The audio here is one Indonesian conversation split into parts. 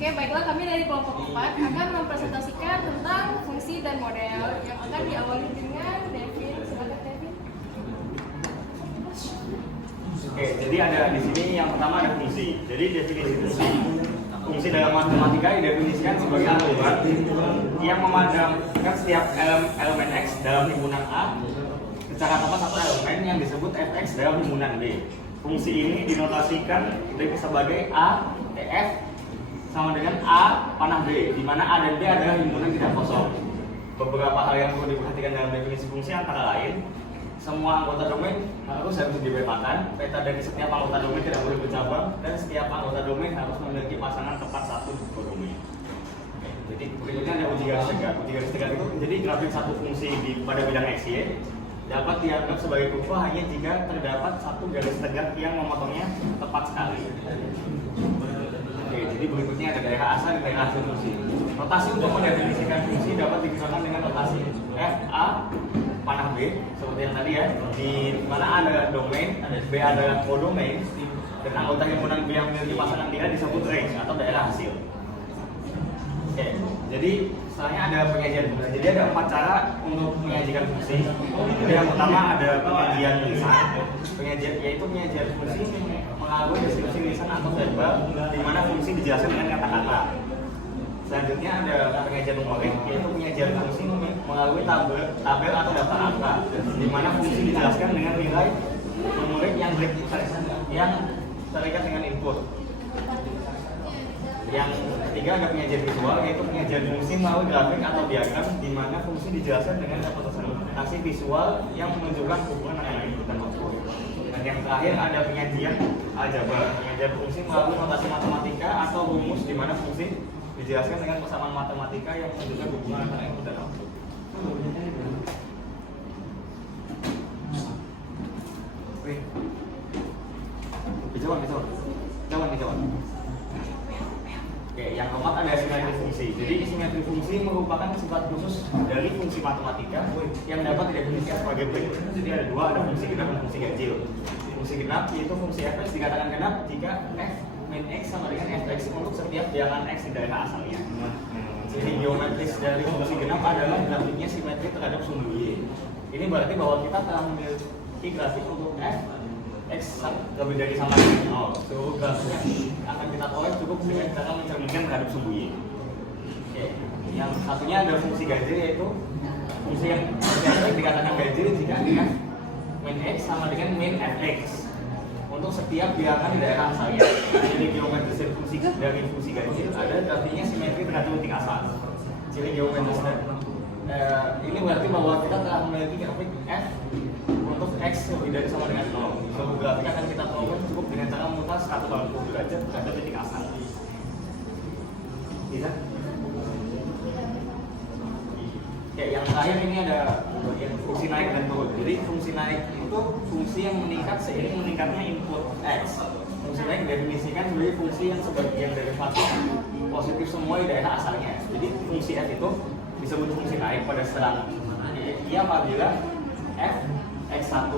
Oke, baiklah, kami dari kelompok 4 akan mempresentasikan tentang fungsi dan model yang akan diawali dengan Devin. Silakan Devin. Oke, jadi ada di sini yang pertama ada fungsi. Jadi definisi fungsi. Fungsi dalam matematika didefinisikan sebagai algoritma yang memadamkan setiap elemen X dalam himpunan A secara tepat satu elemen yang disebut fx dalam himpunan B. Fungsi ini dinotasikan sebagai A, F sama dengan A panah B, di mana A dan B adalah himpunan tidak kosong. Beberapa hal yang perlu diperhatikan dalam definisi fungsi antara lain, semua anggota domain harus dipetakan, peta dari setiap anggota domain tidak boleh bercabang, dan setiap anggota domain harus memiliki pasangan tepat satu domain. Jadi berikutnya ada uji garis tegak. Uji garis tegak itu jadi grafik satu fungsi pada bidang x, y dapat dianggap sebagai kurva hanya jika terdapat satu garis tegak yang memotongnya tepat sekali. Oke, jadi berikutnya ada daerah asal dan daerah hasil fungsi. Notasi untuk mendefinisikan fungsi dapat digunakan dengan notasi FA panah B seperti yang tadi ya, di mana ada domain, B adalah kodomain, dan anggota himpunan B yang memiliki pasangan dia disebut range atau daerah hasil. Oke, jadi setelahnya ada penyajian fungsi. Jadi ada 4 cara untuk menyajikan fungsi. Jadi yang pertama ada penyajian lisan. Yaitu penyajian fungsi melalui deskripsi lisan atau verbal, di mana fungsi dijelaskan dengan kata-kata. Selanjutnya ada penyajian numerik, yaitu penyajian fungsi melalui tabel atau daftar angka, di mana fungsi dijelaskan dengan nilai numerik yang terikat dengan input. Yang ketiga ada penyajian visual, yaitu penyajian fungsi melalui grafik atau diagram, di mana fungsi dijelaskan dengan representasi visual yang menunjukkan hubungan antara input dan output. Dan yang terakhir ada penyajian aljabar, penyajian fungsi melalui notasi matematika atau rumus, di mana fungsi dijelaskan dengan persamaan matematika yang menunjukkan hubungan antara input dan output. Jawab. Oke, yang keempat ada simetri fungsi. Jadi simetri fungsi merupakan sifat khusus dari fungsi matematika yang dapat didefinisikan sebagai berikut. Jadi ada dua, ada fungsi genap dan fungsi ganjil. Fungsi genap yaitu fungsi fx dikatakan genap jika f min x sama dengan fx untuk setiap bilangan x di daerah asalnya. Jadi geometris dari fungsi genap adalah grafiknya simetri terhadap sumbu y. Ini berarti bahwa kita telah memiliki grafik untuk f x lebih dari sama dengan 0. Seluruh grafiknya akan kita peroleh cukup dengan cara mencerminkan terhadap sumbu y. Oke. Yang satunya ada fungsi ganjil, yaitu fungsi yang dikatakan ganjil jika f min x sama dengan min fx untuk setiap bilangan di daerah asalnya. Jadi geometris dari fungsi ganjil ada grafiknya simetri terhadap titik asal. Ciri geometris ini berarti bahwa kita telah memiliki grafik f untuk x lebih dari sama dengan 0. Seluruh grafik akan kita peroleh cukup dengan cara memutar 180 derajat terhadap titik asal. Bisa? Oke, yang terakhir ini ada bagian fungsi naik dan turun. Jadi fungsi naik itu fungsi yang meningkat seiring meningkatnya input x. Fungsi naik didefinisikan sebagai fungsi yang sebagian derivatif positif semua di daerah asalnya. Jadi fungsi f itu disebut fungsi naik pada serang ia apabila f x1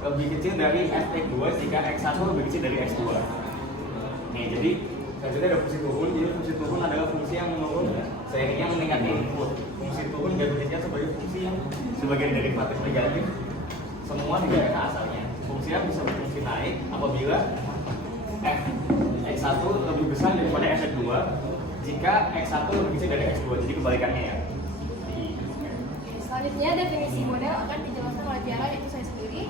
lebih kecil dari fx2 jika x1 lebih kecil dari x2. Nih, jadi selanjutnya ada fungsi turun. Jadi fungsi turun adalah fungsi yang menurun seiringnya meningkatnya input. Fungsi turun definisinya sebagai fungsi yang sebagian derivatif negatif semua di daerah asalnya. Fungsi yang bisa berfungsi naik apabila f x1 lebih besar daripada fx2 jika x1 lebih kecil dari x2. Jadi kebalikannya ya. Selanjutnya definisi model akan dijelaskan oleh Tiara, yaitu saya sendiri.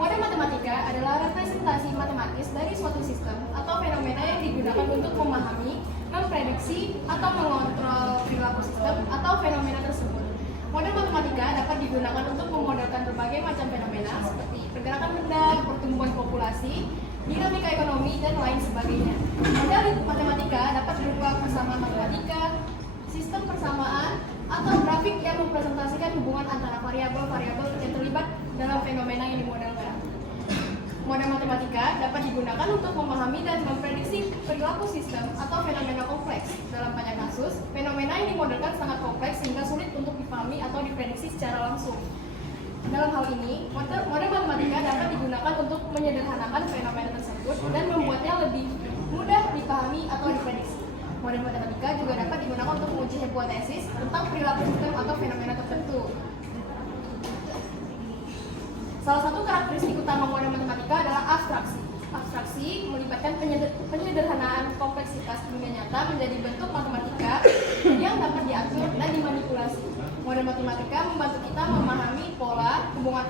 Model matematika adalah representasi matematis dari suatu sistem atau fenomena yang digunakan untuk memahami, memprediksi, atau mengontrol perilaku sistem atau fenomena tersebut. Model matematika dapat digunakan untuk memodelkan berbagai macam fenomena seperti pergerakan benda, pertumbuhan populasi, dinamika ekonomi, dan lain sebagainya. Model matematika dapat berupa persamaan matematika, sistem persamaan, atau grafik yang mempresentasikan hubungan antara variabel-variabel yang terlibat dalam fenomena yang dimodelkan. Model matematika dapat digunakan untuk memahami dan memprediksi perilaku sistem atau fenomena kompleks. Dalam banyak kasus, fenomena yang dimodelkan sangat kompleks sehingga sulit untuk dipahami atau diprediksi secara langsung. Dalam hal ini, model matematika dapat digunakan untuk menyederhanakan fenomena tersebut dan membuatnya lebih mudah dipahami atau diprediksi. Model matematika juga dapat digunakan untuk menguji hipotesis tentang perilaku sistem atau fenomena tertentu. Salah satu karakteristik utama model matematika adalah abstraksi. Abstraksi melibatkan penyederhanaan kompleksitas dunia nyata menjadi bentuk matematika yang dapat diatur dan dimanipulasi. Model matematika membantu kita memahami pola, hubungan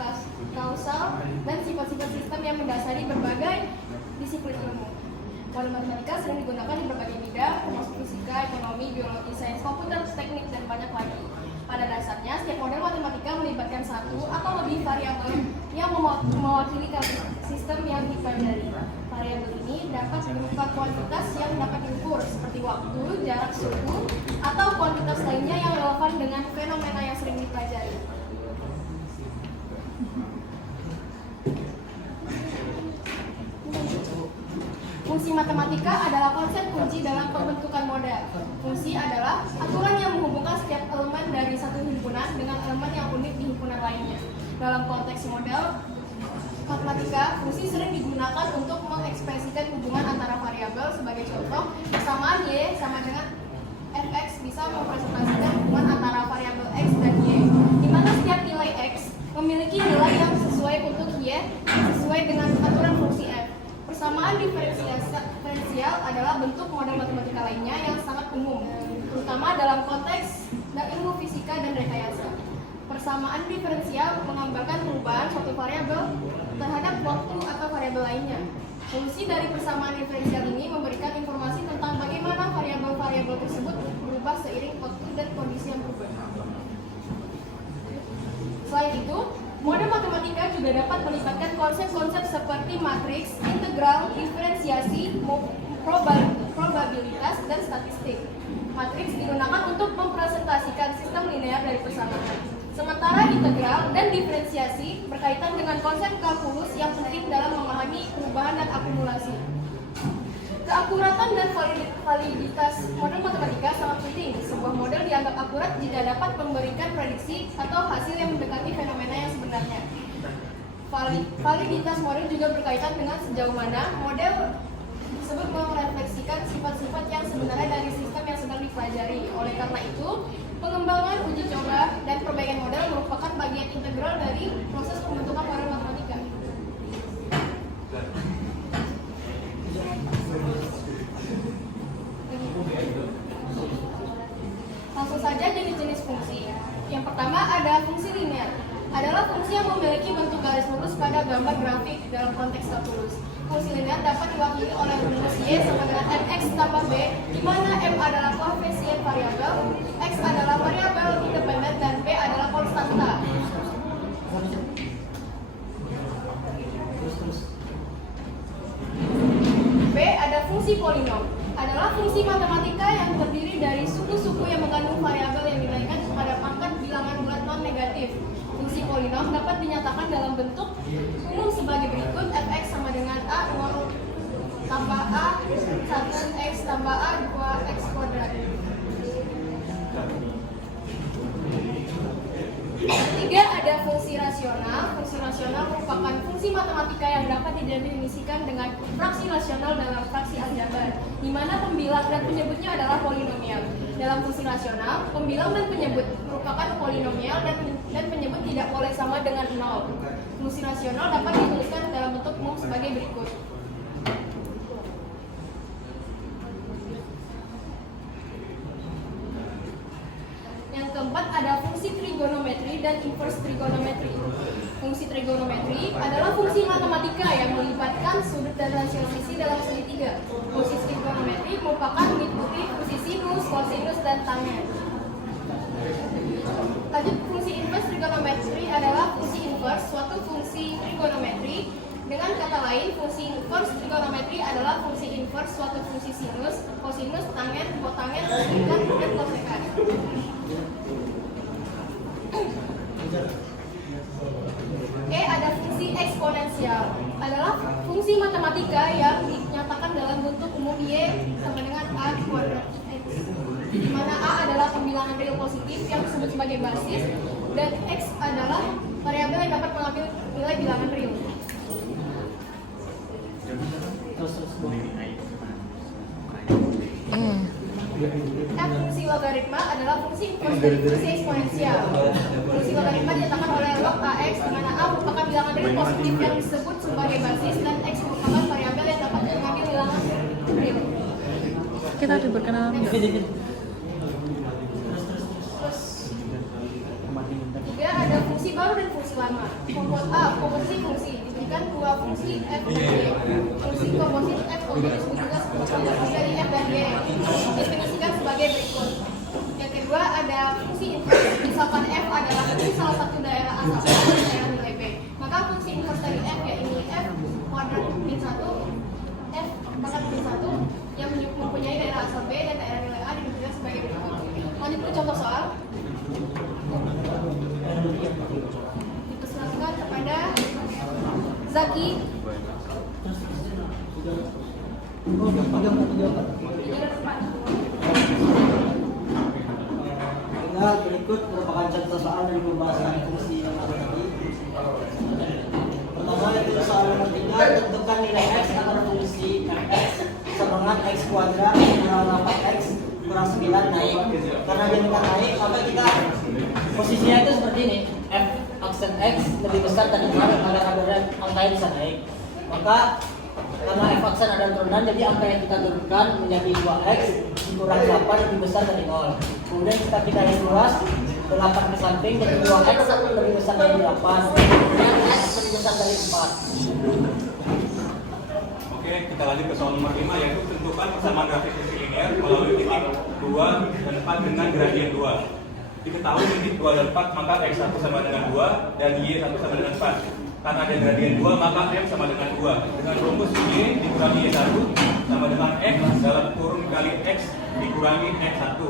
kausal, dan sifat-sifat sistem yang mendasari berbagai disiplin ilmu. Model matematika sering digunakan di berbagai bidang, termasuk fisika, ekonomi, biologi, sains komputer, teknik, dan banyak lagi. Pada dasarnya, setiap model matematika melibatkan satu atau lebih variabel yang mewakili sistem yang dipelajari. Variabel ini dapat berupa kuantitas yang dapat diukur, seperti waktu, jarak, suhu, atau kuantitas lainnya yang relevan dengan fenomena yang sering dipelajari. Fungsi matematika adalah konsep kunci dalam pembentukan model. Fungsi adalah aturan yang menghubungkan setiap elemen dari satu himpunan dengan elemen yang unik di himpunan lainnya. Dalam konteks model matematika, fungsi sering digunakan untuk mengekspresikan hubungan antara variabel. Sebagai contoh, persamaan Y sama dengan fx bisa mempresentasikan hubungan antara variabel x dan y, di mana setiap nilai x memiliki nilai yang sesuai untuk y sesuai dengan aturan fungsi f. Persamaan diferensial adalah bentuk model matematika lainnya yang sangat umum, terutama dalam konteks ilmu fisika dan rekayasa. Persamaan diferensial menggambarkan perubahan suatu variabel terhadap waktu atau variabel lainnya. Fungsi dari persamaan diferensial ini memberikan informasi tentang bagaimana variabel-variabel tersebut berubah seiring waktu dan kondisi yang berubah. Selain itu, model matematika juga dapat melibatkan konsep-konsep seperti matriks, integral, diferensiasi, probabilitas, dan statistik. Matriks digunakan untuk mempresentasikan sistem linear dari persamaan. Sementara integral dan diferensiasi berkaitan dengan konsep kalkulus yang penting dalam memahami perubahan dan akumulasi. Keakuratan dan validitas model matematika sangat penting. Sebuah model dianggap akurat jika dapat memberikan prediksi atau hasil yang mendekati fenomena yang sebenarnya. Validitas model juga berkaitan dengan sejauh mana model tersebut merefleksikan sifat-sifat yang sebenarnya dari sistem yang sedang dipelajari. Oleh karena itu, pengembangan, uji coba, dan perbaikan model merupakan bagian integral dari proses pembentukan model matematika. Langsung saja jenis-jenis fungsi. Yang pertama ada fungsi linear. Adalah fungsi yang memiliki bentuk garis lurus pada gambar grafik dalam konteks kalkulus. Fungsi linear dapat diwakili oleh rumus y sama dengan mx tambah b, di mana m adalah koefisien variabel, x adalah variabel independen, dan b adalah konstanta. B ada fungsi polinom. Adalah fungsi matematika yang terdiri dari suku-suku yang mengandung variabel yang dinaikkan kepada pangkat bilangan bulat non-negatif. Fungsi polinom dapat dinyatakan dalam bentuk umum sebagai berikut: fx sama dengan a 0 tambah a 1x tambah a 2x kuadrat. Ketiga ada fungsi rasional. Fungsi rasional merupakan fungsi matematika yang dapat didefinisikan dengan fraksi rasional dalam fraksi aljabar, di mana pembilang dan penyebutnya adalah polinomial. Dalam fungsi rasional, pembilang dan penyebut merupakan polinomial dan penyebut tidak boleh sama dengan 0. Fungsi rasional dapat dituliskan dalam bentuk umum sebagai berikut. Yang keempat ada fungsi trigonometri dan inverse trigonometri. Fungsi trigonometri adalah fungsi matematika yang melibatkan sudut dan rasio sisi dalam segitiga. Fungsi trigonometri merupakan mengikuti fungsi sinus, kosinus, dan tangen. Lanjut, fungsi inverse trigonometri adalah fungsi inverse suatu fungsi trigonometri. Dengan kata lain, fungsi inverse trigonometri adalah fungsi inverse suatu fungsi sinus, kosinus, tangen, kotangen, sekan, dan kosekan. Ada fungsi eksponensial. Adalah fungsi matematika yang dinyatakan dalam bentuk umum y sama dengan a kuadrat x, di mana a adalah pembilangan real positif yang disebut sebagai basis, dan x adalah variabel yang dapat mengambil nilai bilangan real. F fungsi logaritma adalah fungsi inverse dari fungsi eksponensial. Fungsi logaritma dinyatakan oleh log AX di mana A merupakan bilangan real positif yang disebut sebagai basis dan X merupakan variabel yang dapat mengambil bilangan real. Kita diperkenalan nggak? Juga ada fungsi baru dan fungsi lama. Komposisi fungsi diberikan dua fungsi f dan y. Fungsi komposit f disebut juga komposisi dari f dan y. Definisikan sebagai berikut. Yang kedua ada fungsi inverse. Misalkan f adalah fungsi salah satu daerah asal dan daerah nilai b. Maka fungsi inverse dari f yaitu f kuadrat min 1 f pangkat min 1 yang mempunyai daerah asal b dan daerah nilai a didefinisikan sebagai berikut. Lanjut ke contoh soal. Dipersilakan kepada Zaki. Nah, berikut merupakan contoh soal dari pembahasan fungsi yang ada tadi. Pertama, itu soal nomor 3, tentukan nilai x atau fungsi fx sama dengan x kuadrat kurang 8x kurang 9 naik. Karena dia minta naik, maka kita posisinya itu seperti ini. F aksen x lebih besar dari nol agar angkanya bisa naik. Maka karena f aksen ada turunan, jadi angka yang kita turunkan menjadi 2x kurang 8 lebih besar dari 0. Kemudian kita yang luas 8 ke samping, jadi 2x lebih besar dari 8. Kemudian x lebih besar dari 4. Oke, kita lanjut ke soal nomor 5, yaitu tentukan persamaan grafik fungsi linear melalui titik 2 dan 4 dengan gradien 2. Diketahui titik 2 dan 4, maka x1 sama dengan 2 dan y1 sama dengan 4. Karena ada gradien 2, maka m sama dengan 2. Dengan rumus y dikurangi y1 sama dengan x dalam kurung kali x dikurangi x1.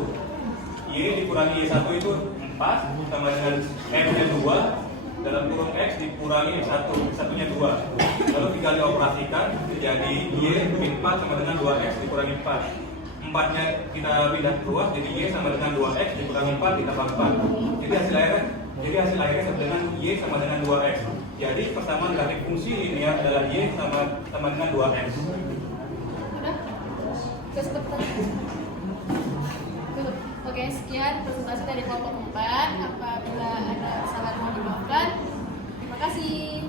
Y dikurangi y1 itu 4 sama dengan m-nya 2 dalam kurung x dikurangi x1, x1-nya 2. Lalu tinggal dioperasikan jadi y min 4 sama dengan 2x dikurangi 4. 4-nya kita pindah keluar, jadi y sama dengan 2x dikurangi 4 ditambah 4. Jadi hasil akhirnya sama dengan y sama dengan 2x. Jadi persamaan grafik fungsi linear adalah y sama dengan 2x. Udah? Oke, sekian presentasi dari kelompok 4. Apabila ada kesalahan mohon dimaafkan. Terima kasih.